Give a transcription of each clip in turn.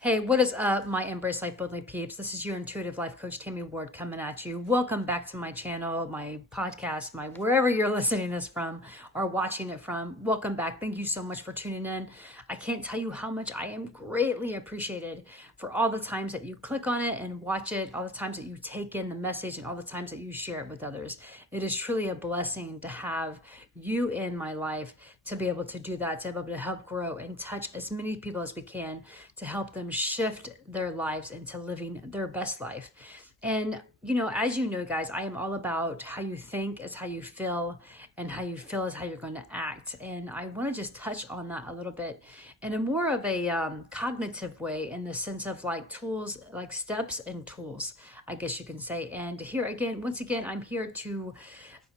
Hey, what is up, my Embrace Life Boldly peeps? This is your intuitive life coach, Tammy Ward, coming at you. Welcome back to my channel, my podcast, my wherever you're listening this from or watching it from. Welcome back. Thank you so much for tuning in. I can't tell you how much I am greatly appreciated for all the times that you click on it and watch it, all the times that you take in the message, and all the times that you share it with others. It is truly a blessing to have you in my life to be able to do that, to be able to help grow and touch as many people as we can to help them shift their lives into living their best life. And, as you know, guys, I am all about how you think is how you feel, and how you feel is how you're going to act. And I want to just touch on that a little bit in a more of a cognitive way, in the sense of like tools, like steps and tools, I guess you can say. And here again, once again, I'm here to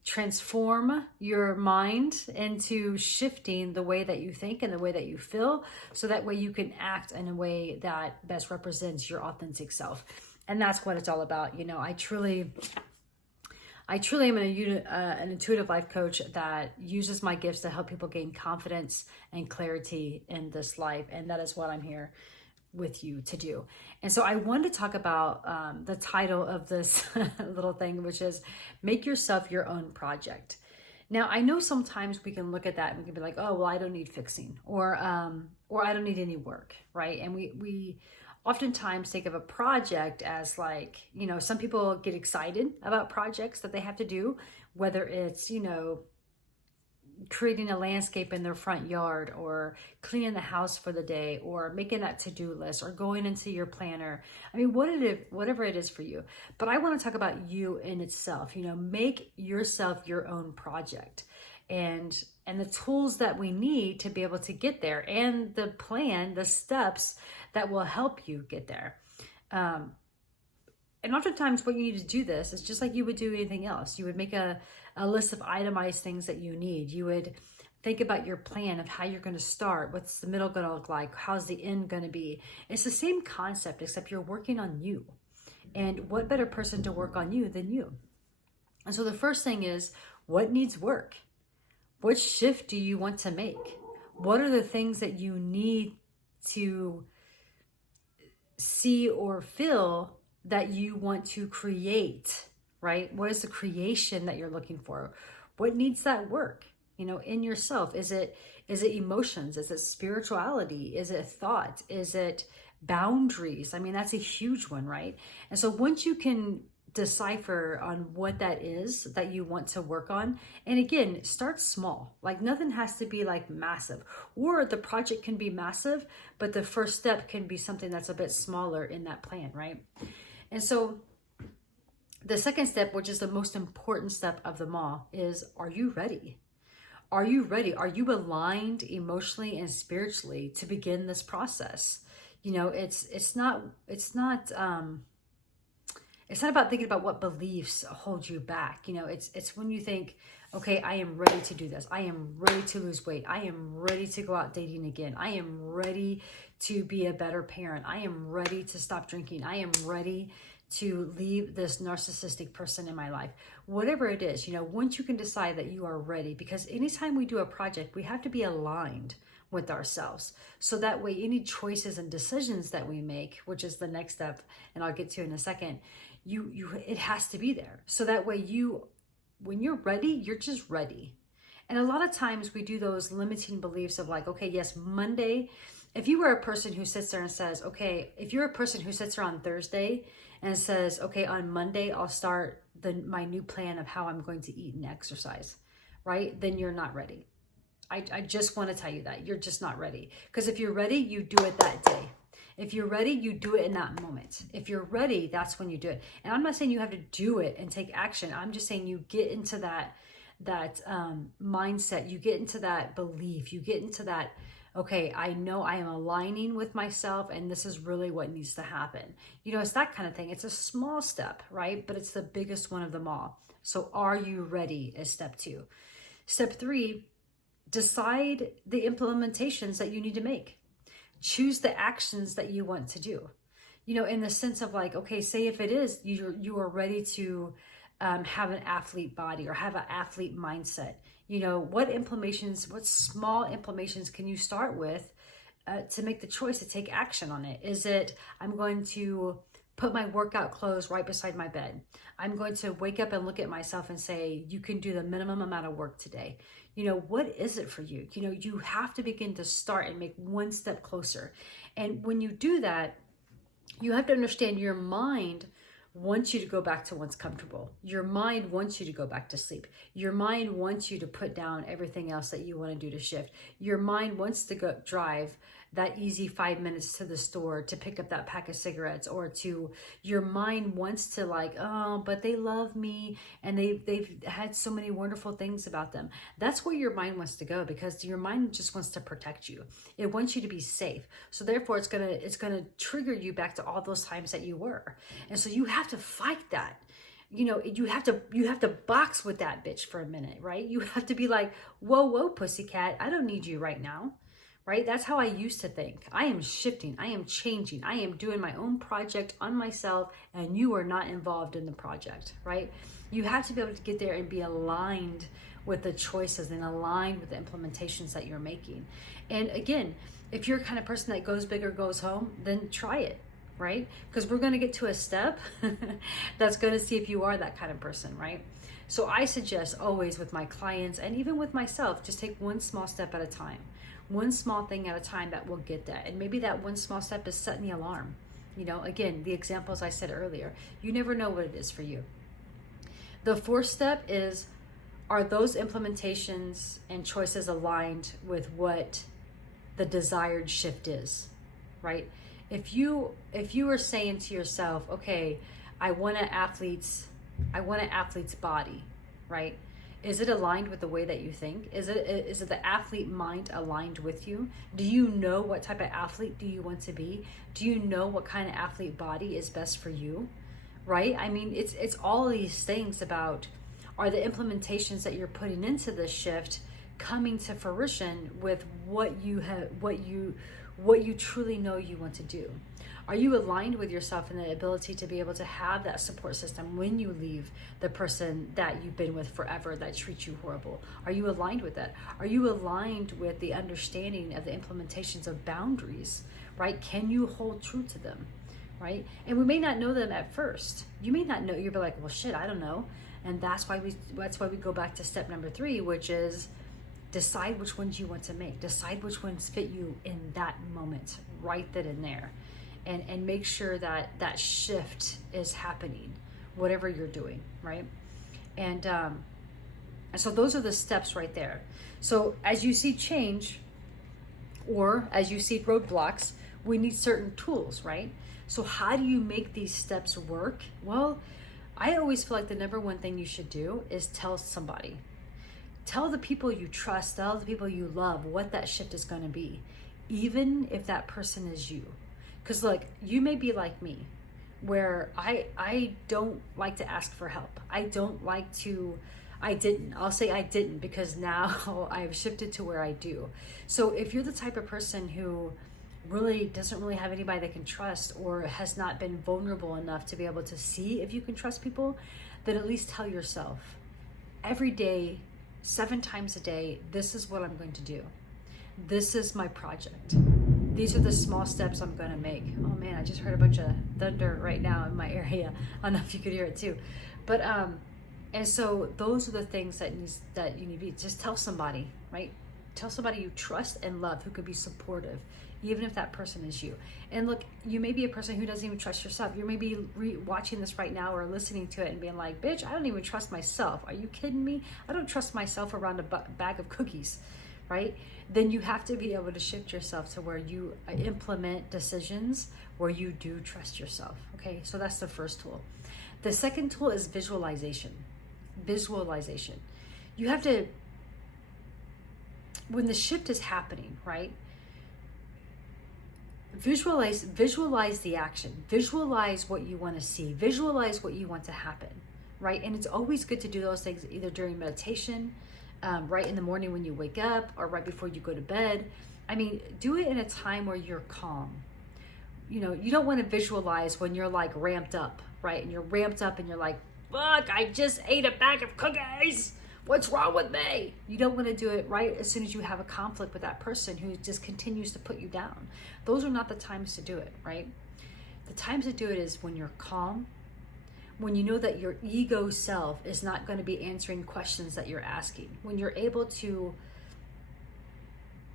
transform your mind into shifting the way that you think and the way that you feel, so that way you can act in a way that best represents your authentic self. And that's what it's all about. I truly am an intuitive life coach that uses my gifts to help people gain confidence and clarity in this life. And that is what I'm here with you to do. And so I wanted to talk about the title of this little thing, which is Make Yourself Your Own Project. Now, I know sometimes we can look at that and we can be like, oh, well, I don't need fixing, or I don't need any work, right? And we oftentimes think of a project as like, some people get excited about projects that they have to do, whether it's, creating a landscape in their front yard, or cleaning the house for the day, or making that to-do list, or going into your planner. I mean, whatever it is for you. But I want to talk about you in itself. Make yourself your own project, and the tools that we need to be able to get there, and the plan, the steps that will help you get there. And oftentimes what you need to do this is just like you would do anything else. You would make a list of itemized things that you need. You would think about your plan of how you're going to start. What's the middle going to look like? How's the end going to be? It's the same concept, except you're working on you. And what better person to work on you than you? And so the first thing is, what needs work? What shift do you want to make? What are the things that you need to see or feel that you want to create, right? What is the creation that you're looking for? What needs that work, in yourself? Is it emotions? Is it spirituality? Is it thought? Is it boundaries? I mean, that's a huge one, right? And so once you can decipher on what that is that you want to work on, and again, start small. Like, nothing has to be like massive, or the project can be massive, but the first step can be something that's a bit smaller in that plan, right? And so the second step, which is the most important step of them all, is, are you ready? Are you ready? Are you aligned emotionally and spiritually to begin this process? It's not about thinking about what beliefs hold you back. It's when you think, okay, I am ready to do this. I am ready to lose weight. I am ready to go out dating again. I am ready to be a better parent. I am ready to stop drinking. I am ready to leave this narcissistic person in my life. Whatever it is, once you can decide that you are ready, because anytime we do a project, we have to be aligned with ourselves. So that way, any choices and decisions that we make, which is the next step, and I'll get to in a second, it has to be there. So that way when you're ready, you're just ready. And a lot of times we do those limiting beliefs of like, okay, yes, Monday, if you were a person who sits there and says, okay, if you're a person who sits there on Thursday and says, okay, on Monday, I'll start my new plan of how I'm going to eat and exercise, right? Then you're not ready. I just want to tell you that you're just not ready. Because if you're ready, you do it that day. If you're ready, you do it in that moment. If you're ready, that's when you do it. And I'm not saying you have to do it and take action. I'm just saying you get into that mindset. You get into that belief. You get into that, okay, I know I am aligning with myself, and this is really what needs to happen. It's that kind of thing. It's a small step, right? But it's the biggest one of them all. So are you ready is step 2. Step 3, decide the implementations that you need to make. Choose the actions that you want to do, in the sense of like, okay, say if it is, you are ready to have an athlete body or have an athlete mindset. What small implementations can you start with to make the choice to take action on it? Is it, I'm going to put my workout clothes right beside my bed. I'm going to wake up and look at myself and say, you can do the minimum amount of work today. You know, what is it for you? You know, you have to begin to start and make one step closer. And when you do that, you have to understand your mind wants you to go back to what's comfortable. Your mind wants you to go back to sleep. Your mind wants you to put down everything else that you want to do to shift. Your mind wants to go drive that easy 5 minutes to the store to pick up that pack of cigarettes, or to, your mind wants to like, oh, but they love me and they've had so many wonderful things about them. That's where your mind wants to go, because your mind just wants to protect you. It wants you to be safe. So therefore it's gonna trigger you back to all those times that you were. And so you have to fight that. You know, you have to box with that bitch for a minute, right? You have to be like, whoa, pussycat, I don't need you right now. Right? That's how I used to think. I am shifting. I am changing. I am doing my own project on myself, and you are not involved in the project, right? You have to be able to get there and be aligned with the choices and aligned with the implementations that you're making. And again, if you're the kind of person that goes big or goes home, then try it, right? Because we're going to get to a step that's going to see if you are that kind of person, right? So I suggest always with my clients and even with myself, just take one small step at a time. One small thing at a time that will get that. And maybe that one small step is setting the alarm. You know, again, the examples I said earlier, you never know what it is for you. The fourth step is, are those implementations and choices aligned with what the desired shift is, right? If you are saying to yourself, okay, I want an athlete's body, right? Is it aligned with the way that you think? Is it the athlete mind aligned with you? Do you know what type of athlete do you want to be? Do you know what kind of athlete body is best for you? Right? I mean, it's all of these things about, are the implementations that you're putting into this shift coming to fruition with what you truly know you want to do? Are you aligned with yourself in the ability to be able to have that support system when you leave the person that you've been with forever that treats you horrible? Are you aligned with that? Are you aligned with the understanding of the implementations of boundaries, right? Can you hold true to them, right? And we may not know them at first. You may not know, you'll be like, well, shit, I don't know. And that's why we go back to step number 3, which is decide which ones you want to make. Decide which ones fit you in that moment, right then and there. And make sure that that shift is happening, whatever you're doing, right? And so those are the steps right there. So as you see change, or as you see roadblocks, we need certain tools, right? So how do you make these steps work? Well, I always feel like the number one thing you should do is tell somebody. Tell the people you trust, tell the people you love what that shift is going to be, even if that person is you. Because look, you may be like me, where I don't like to ask for help. I didn't because now I've shifted to where I do. So if you're the type of person who really doesn't really have anybody they can trust, or has not been vulnerable enough to be able to see if you can trust people, then at least tell yourself every day, 7 times a day, this is what I'm going to do. This is my project. These are the small steps I'm going to make. Oh man, I just heard a bunch of thunder right now in my area. I don't know if you could hear it too. But and so those are the things that you need to be. Just tell somebody, right? Tell somebody you trust and love, who could be supportive, even if that person is you. And look, you may be a person who doesn't even trust yourself. You may be watching this right now or listening to it and being like, bitch, I don't even trust myself. Are you kidding me? I don't trust myself around a bag of cookies, right? Then you have to be able to shift yourself to where you implement decisions where you do trust yourself. Okay, so that's the first tool. The second tool is visualization. Visualization. You have to, when the shift is happening, right? Visualize the action. Visualize what you want to see. Visualize what you want to happen, right? And it's always good to do those things either during meditation, right in the morning when you wake up, or right before you go to bed. I mean, do it in a time where you're calm. You know, you don't want to visualize when you're like ramped up, right? And you're ramped up and you're like, fuck, I just ate a bag of cookies. what's wrong with me? You don't want to do it right as soon as you have a conflict with that person who just continues to put you down. Those are not the times to do it, right? The times to do it is when you're calm, when you know that your ego self is not going to be answering questions that you're asking, when you're able to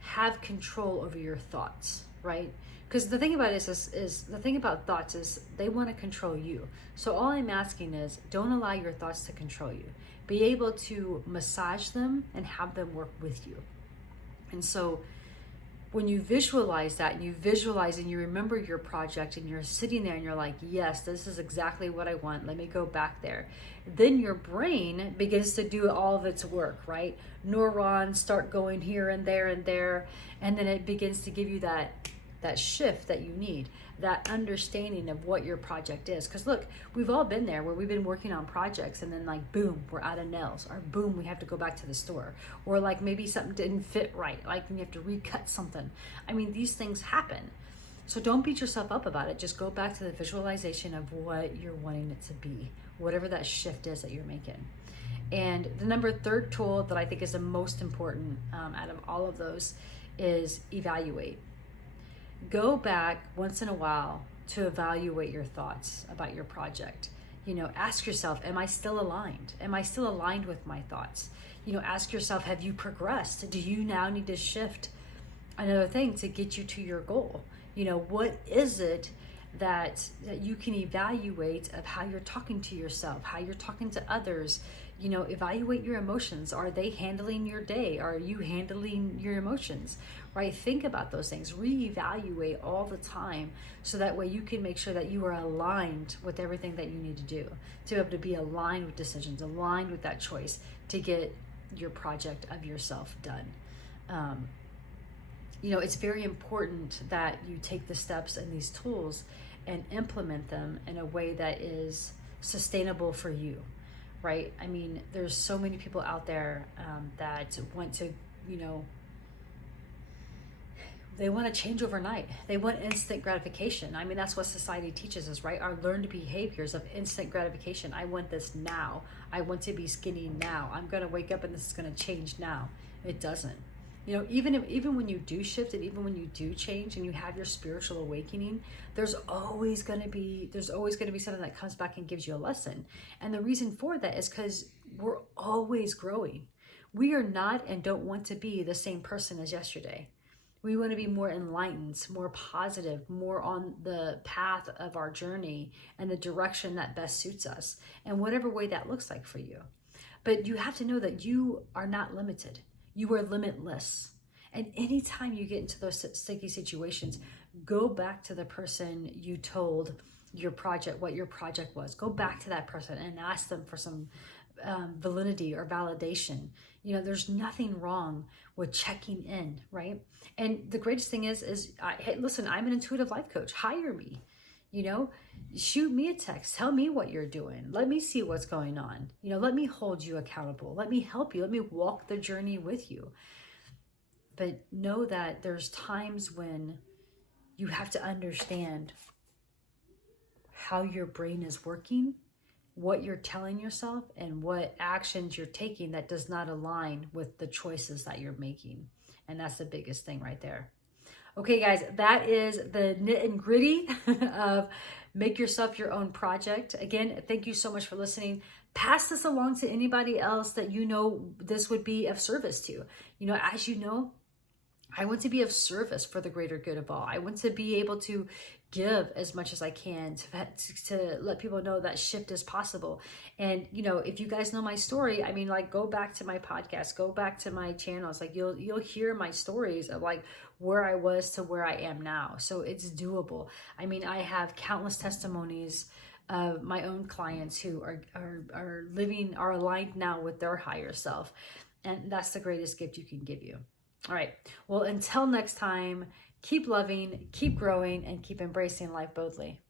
have control over your thoughts, right? Because the thing about it is the thing about thoughts is they want to control you. So all I'm asking is don't allow your thoughts to control you. Be able to massage them and have them work with you. And so when you visualize that, and you visualize and you remember your project and you're sitting there and you're like, yes, this is exactly what I want. Let me go back there. Then your brain begins to do all of its work, right? Neurons start going here and there and there. And then it begins to give you that shift that you need, that understanding of what your project is. Because look, we've all been there where we've been working on projects and then like, boom, we're out of nails, or boom, we have to go back to the store, or like maybe something didn't fit right, like you have to recut something. I mean, these things happen. So don't beat yourself up about it. Just go back to the visualization of what you're wanting it to be, whatever that shift is that you're making. And the third tool that I think is the most important out of all of those is evaluate. Go back once in a while to evaluate your thoughts about your project. Ask yourself, am I still aligned? Am I still aligned with my thoughts? Ask yourself, have you progressed? Do you now need to shift another thing to get you to your goal? What is it that you can evaluate of how you're talking to yourself, how you're talking to others? Evaluate your emotions. Are they handling your day? Are you handling your emotions? Right? Think about those things. Reevaluate all the time so that way you can make sure that you are aligned with everything that you need to do, to be able to be aligned with decisions, aligned with that choice to get your project of yourself done. It's very important that you take the steps and these tools and implement them in a way that is sustainable for you. Right? I mean, there's so many people out there that want to, they want to change overnight. They want instant gratification. I mean, that's what society teaches us, right? Our learned behaviors of instant gratification. I want this now. I want to be skinny now. I'm going to wake up and this is going to change now. It doesn't. Even when you do shift and even when you do change and you have your spiritual awakening, there's always going to be something that comes back and gives you a lesson. And the reason for that is because we're always growing. We are not and don't want to be the same person as yesterday. We want to be more enlightened, more positive, more on the path of our journey and the direction that best suits us, and whatever way that looks like for you. But you have to know that you are not limited. You are limitless. And anytime you get into those sticky situations, go back to the person you told your project, what your project was. Go back to that person and ask them for some validity or validation. There's nothing wrong with checking in, right? And the greatest thing is hey, listen, I'm an intuitive life coach. Hire me. Shoot me a text. Tell me what you're doing. Let me see what's going on. Let me hold you accountable. Let me help you. Let me walk the journey with you. But know that there's times when you have to understand how your brain is working, what you're telling yourself, and what actions you're taking that does not align with the choices that you're making. And that's the biggest thing right there. Okay, guys, that is the nit and gritty of make yourself your own project. Again, thank you so much for listening. Pass this along to anybody else that this would be of service to. As you know, I want to be of service for the greater good of all. I want to be able to give as much as I can to let people know that shift is possible. And, if you guys know my story, I mean, like, go back to my podcast, go back to my channels. Like, you'll hear my stories of like where I was to where I am now. So it's doable. I mean, I have countless testimonies of my own clients who are aligned now with their higher self. And that's the greatest gift you can give you. All right. Well, until next time, keep loving, keep growing, and keep embracing life boldly.